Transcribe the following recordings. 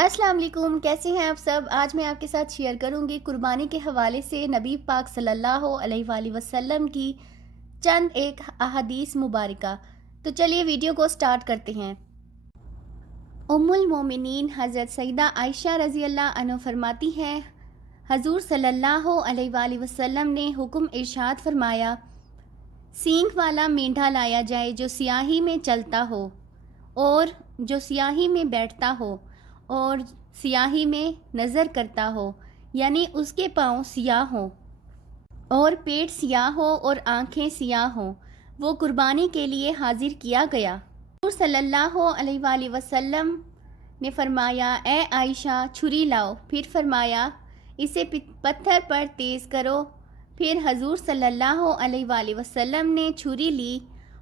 السلام علیکم، کیسے ہیں آپ سب؟ آج میں آپ کے ساتھ شیئر کروں گی قربانی کے حوالے سے نبی پاک صلی اللہ علیہ وآلہ وسلم کی چند ایک احادیث مبارکہ۔ تو چلیے ویڈیو کو سٹارٹ کرتے ہیں۔ ام المومنین حضرت سیدہ عائشہ رضی اللہ عنہ فرماتی ہیں، حضور صلی اللہ علیہ وآلہ وسلم نے حکم ارشاد فرمایا، سینگ والا مینڈھا لایا جائے جو سیاہی میں چلتا ہو اور جو سیاہی میں بیٹھتا ہو اور سیاہی میں نظر کرتا ہو، یعنی اس کے پاؤں سیاہ ہوں اور پیٹ سیاہ ہو اور آنکھیں سیاہ ہوں، وہ قربانی کے لیے حاضر کیا گیا۔ حضور صلی اللہ علیہ وآلہ وسلم نے فرمایا، اے عائشہ چھری لاؤ، پھر فرمایا اسے پتھر پر تیز کرو۔ پھر حضور صلی اللہ علیہ وآلہ وسلم نے چھری لی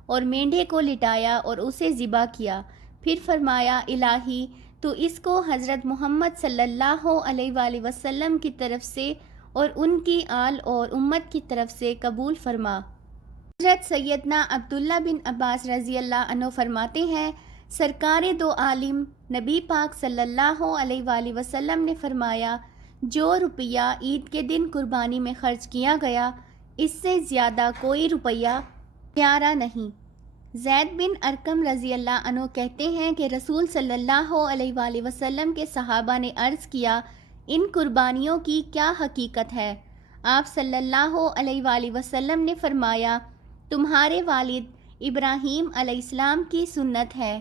اور مینڈھے کو لٹایا اور اسے ذبح کیا۔ پھر فرمایا، الہی تو اس کو حضرت محمد صلی اللہ علیہ وآلہ وسلم کی طرف سے اور ان کی آل اور امت کی طرف سے قبول فرما۔ حضرت سیدنا عبداللہ بن عباس رضی اللہ عنہ فرماتے ہیں، سرکار دو عالم نبی پاک صلی اللہ علیہ وآلہ وسلم نے فرمایا، جو روپیہ عید کے دن قربانی میں خرچ کیا گیا، اس سے زیادہ کوئی روپیہ پیارا نہیں۔ زید بن ارقم رضی اللہ عنہ کہتے ہیں کہ رسول صلی اللہ علیہ وآلہ وسلم کے صحابہ نے عرض کیا، ان قربانیوں کی کیا حقیقت ہے؟ آپ صلی اللہ علیہ وآلہ وسلم نے فرمایا، تمہارے والد ابراہیم علیہ السلام کی سنت ہے۔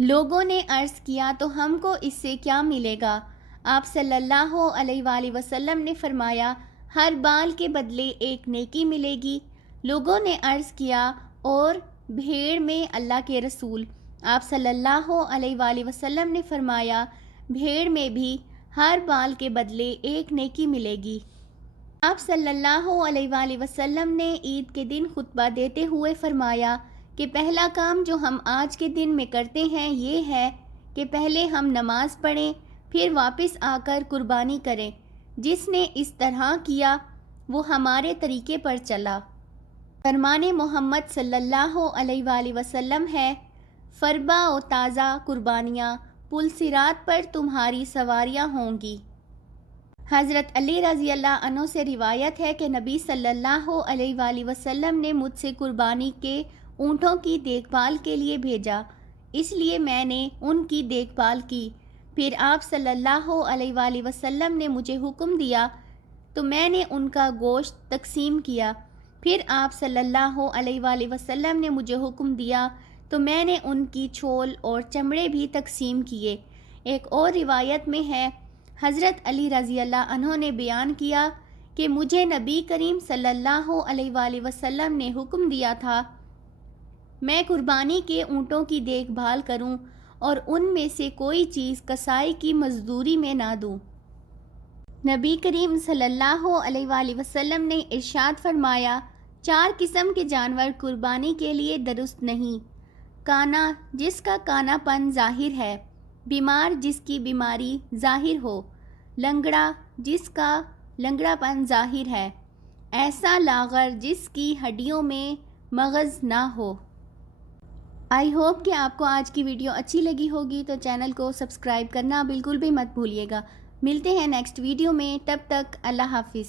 لوگوں نے عرض کیا، تو ہم کو اس سے کیا ملے گا؟ آپ صلی اللہ علیہ وآلہ وسلم نے فرمایا، ہر بال کے بدلے ایک نیکی ملے گی۔ لوگوں نے عرض کیا، اور بھیڑ میں؟ اللہ کے رسول، آپ صلی اللہ علیہ وآلہ وسلم نے فرمایا، بھیڑ میں بھی ہر بال کے بدلے ایک نیکی ملے گی۔ آپ صلی اللہ علیہ وآلہ وسلم نے عید کے دن خطبہ دیتے ہوئے فرمایا کہ پہلا کام جو ہم آج کے دن میں کرتے ہیں یہ ہے کہ پہلے ہم نماز پڑھیں، پھر واپس آ کر قربانی کریں۔ جس نے اس طرح کیا وہ ہمارے طریقے پر چلا۔ فرمان محمد صلی اللہ علیہ وآلہ وسلم ہے، فربا و تازہ قربانیاں پل صراط پر تمہاری سواریاں ہوں گی۔ حضرت علی رضی اللہ عنہ سے روایت ہے کہ نبی صلی اللہ علیہ وآلہ وسلم نے مجھ سے قربانی کے اونٹوں کی دیکھ بھال کے لیے بھیجا، اس لیے میں نے ان کی دیکھ بھال کی۔ پھر آپ صلی اللہ علیہ وآلہ وسلم نے مجھے حکم دیا تو میں نے ان کا گوشت تقسیم کیا۔ پھر آپ صلی اللہ علیہ وآلہ وسلم نے مجھے حکم دیا تو میں نے ان کی چھول اور چمڑے بھی تقسیم کیے۔ ایک اور روایت میں ہے، حضرت علی رضی اللہ عنہ نے بیان کیا کہ مجھے نبی کریم صلی اللہ علیہ وآلہ وسلم نے حکم دیا تھا میں قربانی کے اونٹوں کی دیکھ بھال کروں اور ان میں سے کوئی چیز کسائی کی مزدوری میں نہ دوں۔ نبی کریم صلی اللہ علیہ وآلہ وسلم نے ارشاد فرمایا، 4 قسم کے جانور قربانی کے لیے درست نہیں: کانا، جس کا کانا پن ظاہر ہے، بیمار، جس کی بیماری ظاہر ہو، لنگڑا، جس کا لنگڑا پن ظاہر ہے، ایسا لاغر جس کی ہڈیوں میں مغز نہ ہو۔ آئی ہوپ کہ آپ کو آج کی ویڈیو اچھی لگی ہوگی، تو چینل کو سبسکرائب کرنا بالکل بھی مت بھولیے گا۔ ملتے ہیں نیکسٹ ویڈیو میں، تب تک اللہ حافظ۔